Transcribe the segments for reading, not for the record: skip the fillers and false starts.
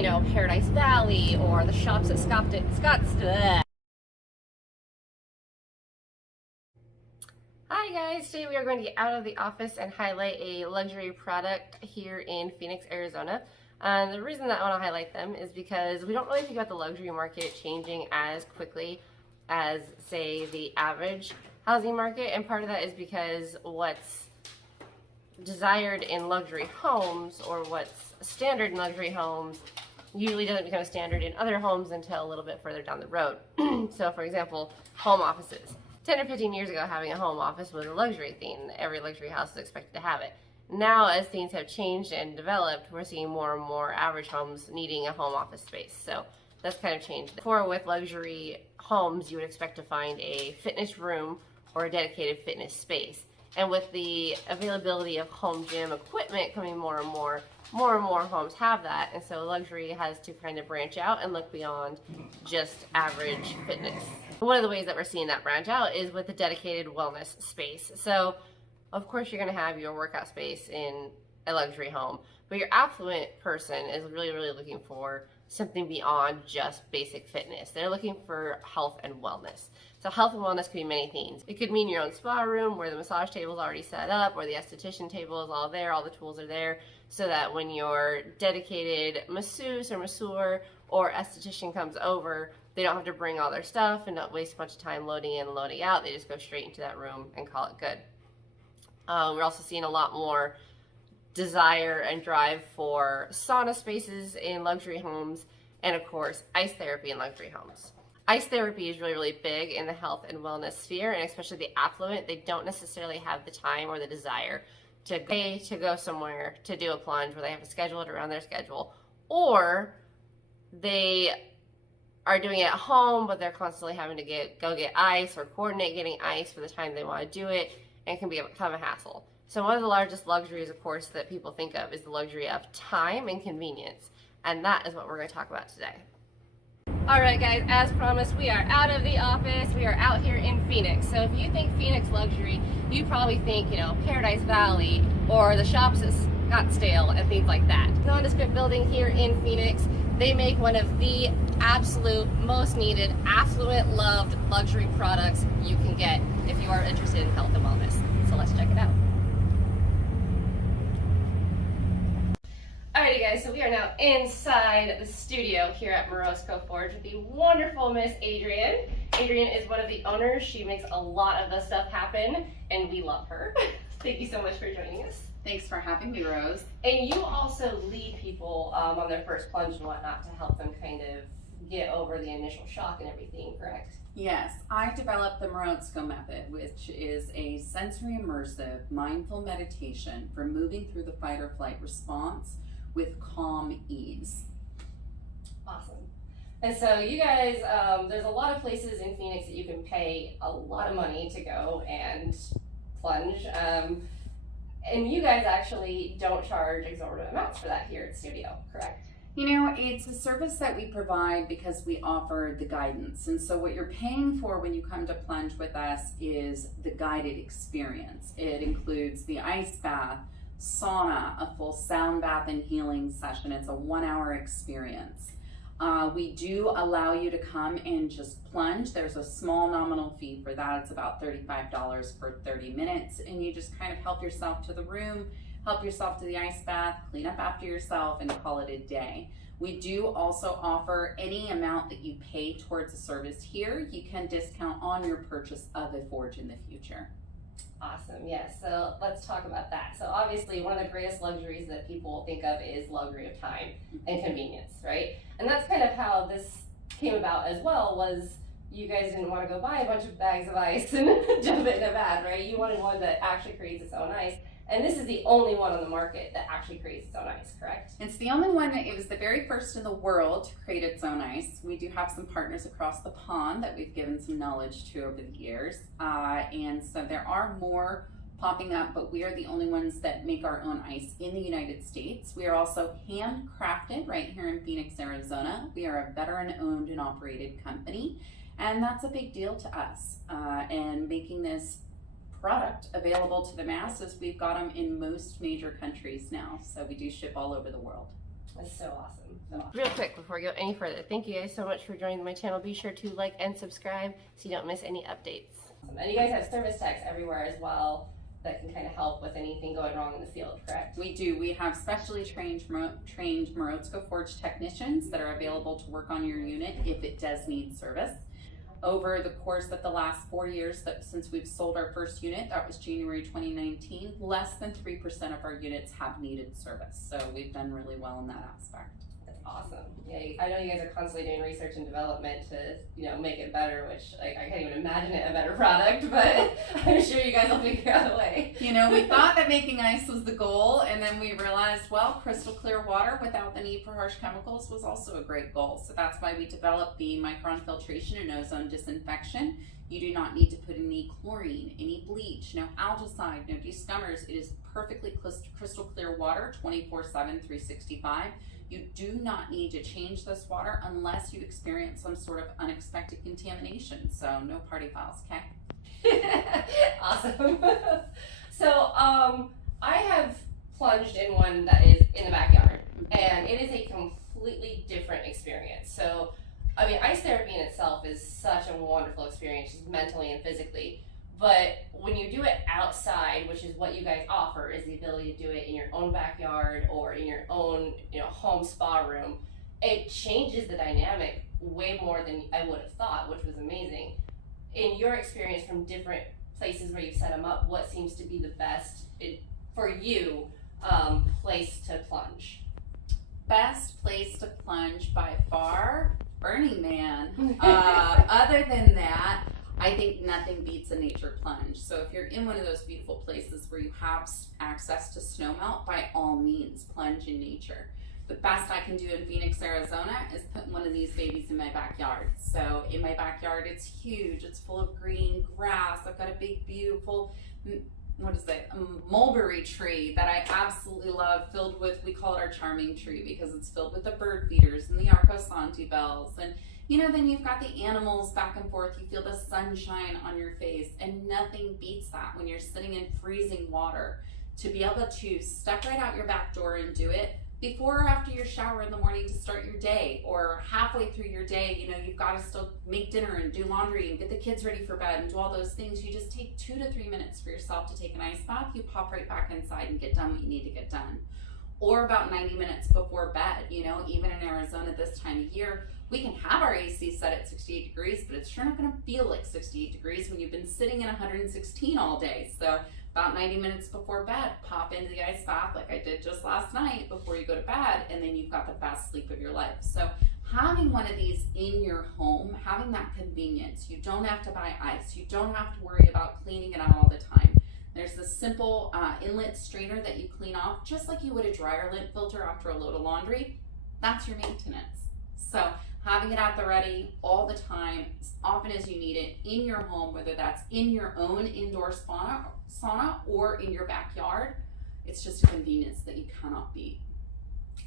you know, Paradise Valley or the shops at Scottsdale. Hi guys, today we are going to get out of the office and highlight a luxury product here in Phoenix, Arizona. The reason that I want to highlight them is because we don't really think about the luxury market changing as quickly as, say, the average housing market, and part of that is because what's desired in luxury homes, or what's standard in luxury homes, usually doesn't become standard in other homes until a little bit further down the road. So for example, home offices. 10 or 15 years ago, having a home office was a luxury thing. Every luxury house is expected to have it. Now, as things have changed and developed, we're seeing more and more average homes needing a home office space. So that's kind of changed. Before, with luxury homes, you would expect to find a fitness room or a dedicated fitness space. And with the availability of home gym equipment coming more and more homes have that. And so luxury has to kind of branch out and look beyond just average fitness. One of the ways that we're seeing that branch out is with the dedicated wellness space. So of course you're going to have your workout space in a luxury home, but your affluent person is really looking for something beyond just basic fitness. They're looking for health and wellness. So health and wellness could be many things. It could mean your own spa room where the massage table is already set up, or the esthetician table is all there, all the tools are there, so that when your dedicated masseuse or masseur or esthetician comes over, they don't have to bring all their stuff and not waste a bunch of time loading in and loading out. They just go straight into that room and call it good. We're also seeing a lot more desire and drive for sauna spaces in luxury homes, and of course ice therapy in luxury homes. Ice therapy is really big in the health and wellness sphere, and especially the affluent. They don't necessarily have the time or the desire to go somewhere to do a plunge where they have to schedule it around their schedule, or they are doing it at home but they're constantly having to go get ice or coordinate getting ice for the time they want to do it, and it can become a hassle. So one of the largest luxuries, of course, that people think of is the luxury of time and convenience, and that is what we're going to talk about today. All right, guys, as promised, we are out of the office. We are out here in Phoenix. So if you think Phoenix luxury, you probably think, you know, Paradise Valley or the shops at Scottsdale and things like that. Nondescript building here in Phoenix. They make one of the absolute most needed, affluent, loved luxury products you can get if you are interested in health and wellness. So let's check it out. Alrighty guys, so we are now inside the studio here at Morozko Forge with the wonderful Miss Adrienne. Adrienne is one of the owners. She makes a lot of the stuff happen, and we love her. Thank you so much for joining us. Thanks for having me, Rose. And you also lead people on their first plunge and whatnot to help them kind of get over the initial shock and everything, correct? Yes, I developed the Morosco Method, which is a sensory immersive mindful meditation for moving through the fight or flight response with calm ease. Awesome. And so you guys, there's a lot of places in Phoenix that you can pay a lot of money to go and plunge. And you guys actually don't charge exorbitant amounts for that here at the studio, correct? You know, it's a service that we provide because we offer the guidance. And so what you're paying for when you come to plunge with us is the guided experience. It includes the ice bath, sauna, a full sound bath and healing session. It's a 1-hour experience. We do allow you to come and just plunge. There's a small nominal fee for that. It's about $35 for 30 minutes. And you just kind of help yourself to the room, help yourself to the ice bath, clean up after yourself, and call it a day. We do also offer any amount that you pay towards a service here. You can discount on your purchase of a forge in the future. Awesome, yes. So let's talk about that. So obviously one of the greatest luxuries that people think of is luxury of time and convenience, right? And that's kind of how this came about as well, was you guys didn't want to go buy a bunch of bags of ice and dump it in a bath, right? You wanted one that actually creates its own ice. And this is the only one on the market that actually creates its own ice, correct? It's the only one. It was the very first in the world to create its own ice. We do have some partners across the pond that we've given some knowledge to over the years. And so there are more popping up, but we are the only ones that make our own ice in the United States. We are also handcrafted right here in Phoenix, Arizona. We are a veteran-owned and operated company, and that's a big deal to us. And making this product available to the masses, we've got them in most major countries now, so we do ship all over the world. That's so awesome. So awesome. Real quick before we go any further, thank you guys so much for joining my channel. Be sure to like and subscribe so you don't miss any updates. And you guys have service techs everywhere as well that can kind of help with anything going wrong in the field, correct? We do. We have specially trained Morozko Forge technicians that are available to work on your unit if it does need service. Over the course of the last 4 years since we've sold our first unit, that was January 2019, less than 3% of our units have needed service. So we've done really well in that aspect. That's awesome. Yeah, I know you guys are constantly doing research and development to, make it better, which I can't even imagine it a better product, but I'm sure you guys will figure out a way. We thought that making ice was the goal, and then we realized, well, crystal clear water without the need for harsh chemicals was also a great goal. So that's why we developed the Micron Filtration and Ozone Disinfection. You do not need to put any chlorine, any bleach, no algicide, no descummers. It is perfectly crystal clear water, 24/7, 365. You do not need to change this water unless you experience some sort of unexpected contamination. So no party fouls, okay? Awesome. So I have plunged in one that is in the backyard, and it is a completely different experience. So, ice therapy in itself is such a wonderful experience, just mentally and physically. But when you do it outside, which is what you guys offer, is the ability to do it in your own backyard or in your own, home spa room, it changes the dynamic way more than I would have thought, which was amazing. In your experience from different places where you've set them up, what seems to be the best for you place to plunge? Best place to plunge by far, Burning Man. Other than that, I think nothing beats a nature plunge. So if you're in one of those beautiful places where you have access to snowmelt, by all means, plunge in nature. The best I can do in Phoenix, Arizona is put one of these babies in my backyard. So in my backyard, it's huge. It's full of green grass. I've got a big, beautiful, mulberry tree that I absolutely love, filled with, we call it our charming tree because it's filled with the bird feeders and the arcosanti bells. And then you've got the animals back and forth. You feel the sunshine on your face, and nothing beats that when you're sitting in freezing water. To be able to step right out your back door and do it before or after your shower in the morning to start your day, or halfway through your day, you've got to still make dinner and do laundry and get the kids ready for bed and do all those things. You just take 2 to 3 minutes for yourself to take an ice bath. You pop right back inside and get done what you need to get done. Or about 90 minutes before bed, even in Arizona this time of year, we can have our AC set at 68 degrees, but it's sure not going to feel like 68 degrees when you've been sitting in 116 all day. So about 90 minutes before bed, pop into the ice bath like I did just last night before you go to bed, and then you've got the best sleep of your life. So having one of these in your home, having that convenience, you don't have to buy ice, you don't have to worry about cleaning it out all the time. There's this simple inlet strainer that you clean off, just like you would a dryer lint filter after a load of laundry. That's your maintenance. So having it at the ready all the time, as often as you need it, in your home, whether that's in your own indoor sauna or in your backyard, it's just a convenience that you cannot beat.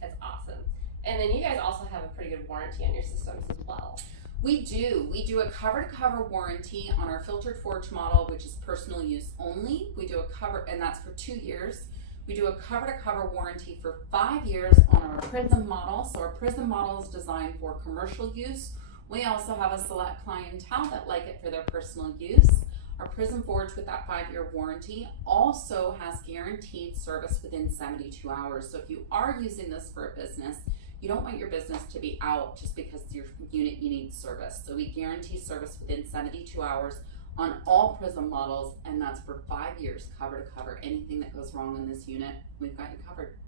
That's awesome. And then you guys also have a pretty good warranty on your systems as well. We do. We do a cover-to-cover warranty on our filtered forge model, which is personal use only. We do a cover, and that's for 2 years. We do a cover-to-cover warranty for 5 years on our Prism model. So our Prism model is designed for commercial use. We also have a select clientele that like it for their personal use. Our Prism Forge with that 5-year warranty also has guaranteed service within 72 hours. So if you are using this for a business, you don't want your business to be out just because your unit you need service. So we guarantee service within 72 hours on all Prism models, and that's for 5 years, cover to cover. Anything that goes wrong in this unit, we've got you covered.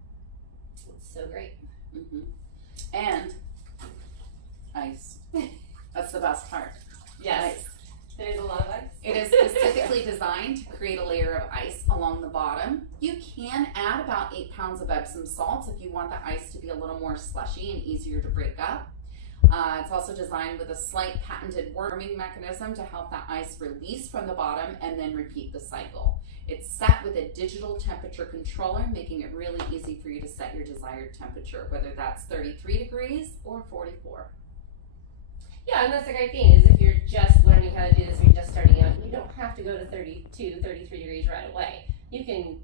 It's so great. And ice. That's the best part. Yes. Ice. There's a lot of ice. It is specifically designed to create a layer of ice along the bottom. You can add about 8 pounds of Epsom salts if you want the ice to be a little more slushy and easier to break up. It's also designed with a slight patented warming mechanism to help that ice release from the bottom and then repeat the cycle. It's set with a digital temperature controller, making it really easy for you to set your desired temperature, whether that's 33 degrees or 44. Yeah, and that's the great thing is if you're just learning how to do this, or you're just starting out, you don't have to go to 32, 33 degrees right away. You can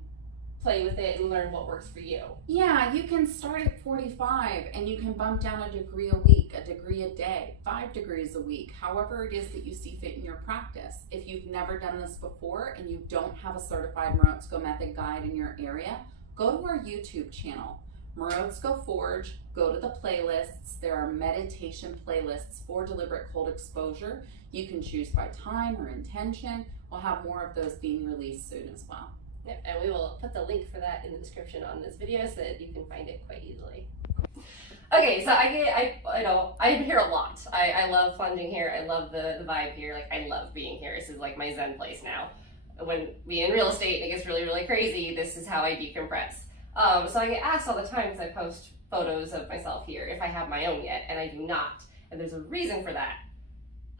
play with it and learn what works for you. Yeah, you can start at 45 and you can bump down a degree a week, a degree a day, 5 degrees a week, however it is that you see fit in your practice. If you've never done this before and you don't have a certified Morosco Method guide in your area, go to our YouTube channel, Morozko Forge, go to the playlists. There are meditation playlists for deliberate cold exposure. You can choose by time or intention. We'll have more of those being released soon as well. Yep, and we will put the link for that in the description on this video so that you can find it quite easily. Okay, so I'm here a lot. I love plunging here. I love the vibe here. Like, I love being here. This is like my zen place now. When we in real estate and it gets really, really crazy, this is how I decompress. So I get asked all the time, because I post photos of myself here, if I have my own yet, and I do not. And there's a reason for that.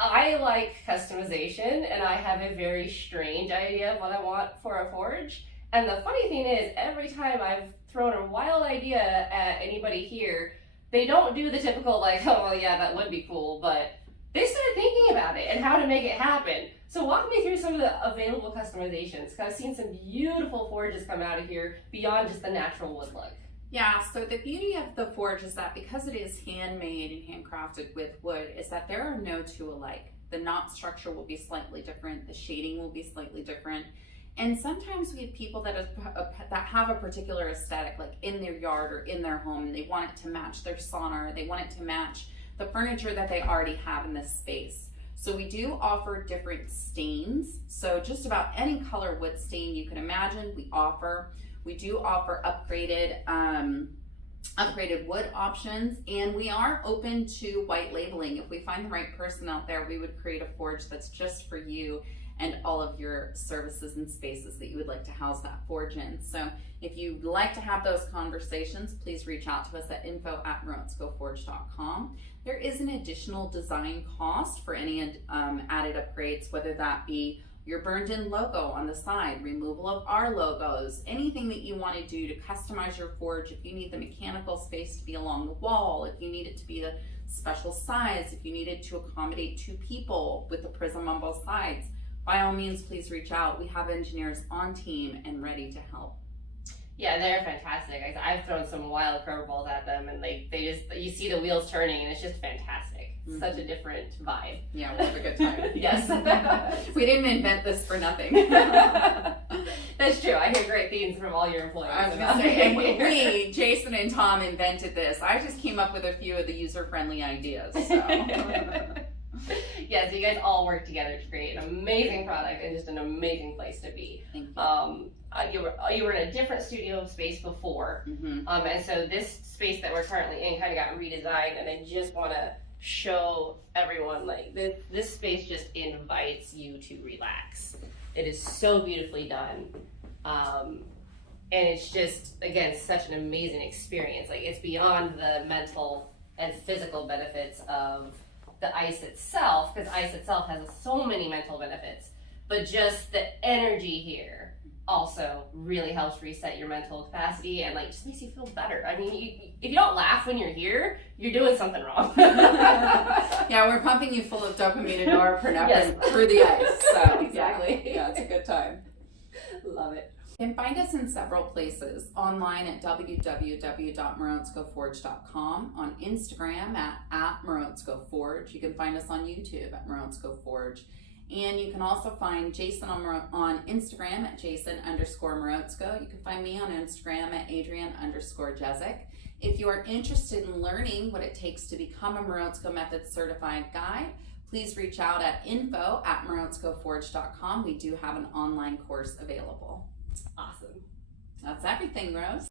I like customization, and I have a very strange idea of what I want for a forge. And the funny thing is, every time I've thrown a wild idea at anybody here, they don't do the typical like, oh, well, yeah, that would be cool, but they start thinking about it and how to make it happen. So walk me through some of the available customizations, because I've seen some beautiful forges come out of here beyond just the natural wood look. Yeah, so the beauty of the forge is that because it is handmade and handcrafted with wood, is that there are no two alike. The knot structure will be slightly different, the shading will be slightly different, and sometimes we have people that have a particular aesthetic, like in their yard or in their home, and they want it to match their sauna, or they want it to match the furniture that they already have in this space. So we do offer different stains. So just about any color wood stain you can imagine, we offer. We do offer upgraded wood options, and we are open to white labeling. If we find the right person out there, we would create a forge that's just for you and all of your services and spaces that you would like to house that forge in. So if you'd like to have those conversations, please reach out to us at info@moroscoforge.com. There is an additional design cost for any added upgrades, whether that be your burned in logo on the side, removal of our logos, anything that you want to do to customize your forge. If you need the mechanical space to be along the wall, if you need it to be the special size, if you need it to accommodate 2 people with the prism on both sides, by all means, please reach out. We have engineers on team and ready to help. Yeah, they're fantastic. I've thrown some wild curveballs at them, and they just, you see the wheels turning, and it's just fantastic. Mm-hmm. Such a different vibe. Yeah, we'll have a good time. Yes. We didn't invent this for nothing. That's true. I hear great things from all your employees. I was going to say, and we, Jason and Tom, invented this. I just came up with a few of the user-friendly ideas. So. Yeah, so you guys all work together to create an amazing product and just an amazing place to be. Thank you. You were in a different studio space before, and so this space that we're currently in kind of got redesigned, and I just want to show everyone, like, this space just invites you to relax. It is so beautifully done, and it's just, again, such an amazing experience. Like, it's beyond the mental and physical benefits of the ice itself, because ice itself has so many mental benefits, but just the energy here also really helps reset your mental capacity and, like, just makes you feel better. I mean, if you don't laugh when you're here, you're doing something wrong. Yeah, we're pumping you full of dopamine and norepinephrine through the ice. So Exactly. Yeah, it's a good time. Love it. You can find us in several places. Online at www.moroscoforge.com, on Instagram at Morosco Forge. You can find us on YouTube at Morosco Forge. And you can also find Jason on Instagram at Jason_Morosco. You can find me on Instagram at Adrian_Jezik. If you are interested in learning what it takes to become a Morosco Method certified guide, please reach out at info@moroscoforge.com. We do have an online course available. Awesome. That's everything, Rose.